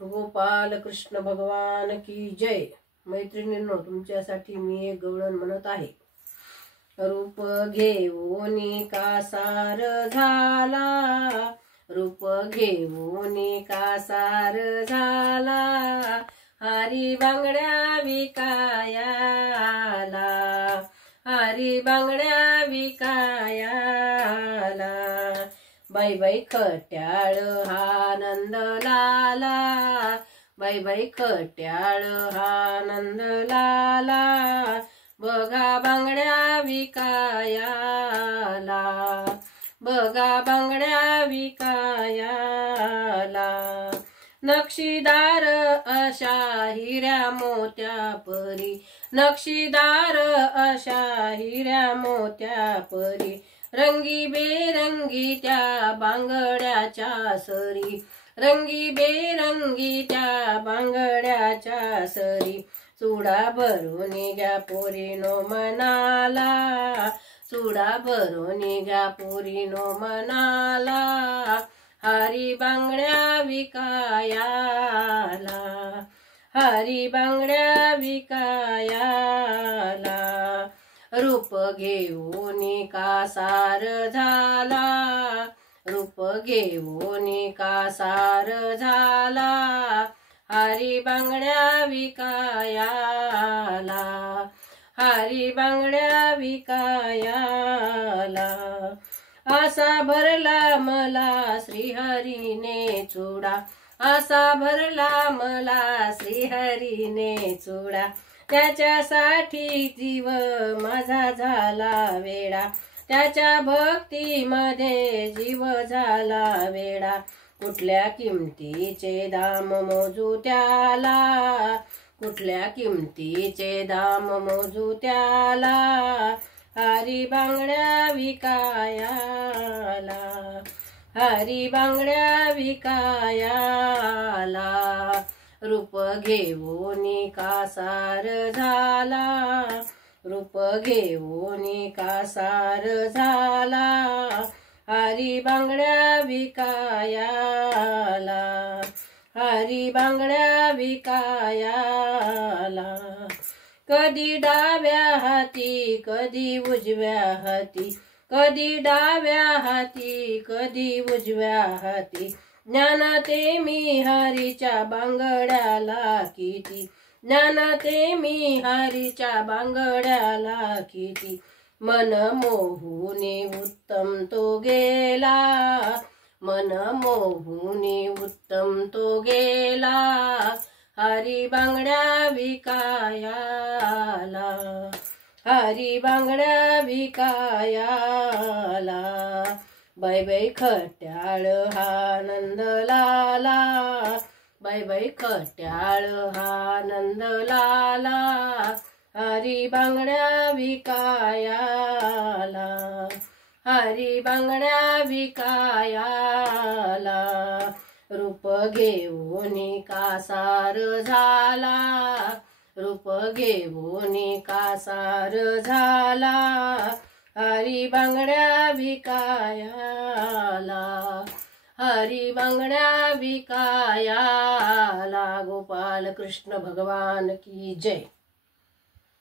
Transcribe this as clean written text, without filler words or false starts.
गोपाल कृष्ण भगवान की जय। मैत्रिणींनो, तुमच्यासाठी मी एक गवळण म्हणत आहे। रूप घेऊनी कासार झाला, रूप घेऊनी कासार झाला, हरी बांगड्या विकायाला, हरी बांगड्या विकायाला। बाई बाई खट्याळ हा नंद लाला, बाई बाई खट्याळ हा नंद लाला, बघा बांगड्या विकायाला, बघा बांगड्या विकायाला। नक्षीदार अशा हिऱ्या मोत्या परी, नक्षीदार अशा हिऱ्या मोत्या परी, रंगी बेरंगी त्या बांगड्याच्या सरी, रंगी बेरंगी त्या बांगड्याच्या सरी। चुडा भरून घ्या पोरीनो मनाला, चुडा भरून घ्या पोरीनो मनाला, हरी बांगड्या विकायाला, हरी बांगड्या विकायाला। रूप घेऊनी कासार झाला, रूप घेऊनी कासार झाला, हरी बांगड्या विकायाला, हरी बांगड्या विकायाला। असा भरला मला श्रीहरीने चुडा, असा भरला मला श्रीहरीने चुडा, त्याच्यासाठी जीव माझा झाला वेडा, त्याच्या भक्तीमध्ये जीव झाला वेडा। कुठल्या किमतीचे दाम मोजू त्याला, कुठल्या किमतीचे दाम मोजू त्याला, हरी बांगड्या विकायाला, हरी बांगड्या विकायाला। रूप घेऊनी कासार झाला, रूप घेऊनी कासार झाला, हरी बांगड्या विकायाला, हरी बांगड्या विकायाला। कधी डाव्या हाती कधी उजव्या हाती, कधी डाव्या हाती कधी उजव्या हाती, ज्ञानते मी हरीच्या बांगड्याला किती, ज्ञानते मी हरीच्या बांगड्याला किती। मन मोहुनी उत्तम तो गेला, मन मोहुनी उत्तम तो गेला, हरी बांगड्या विकायाला, हरी बांगड्या विकायाला। बाई बाई खट्याळ हा नंद लाला, बाई बाई खट्याळ हा नंद लाला, हरी बांगड्या विकायाला, हरी बांगड्या विकायाला। रूप घेऊनी कासार झाला, रूप घेऊनी कासार झाला, हरी बांगड्या विकायाला, हरी बांगड्या विकायाला। गोपाल कृष्ण भगवान की जय।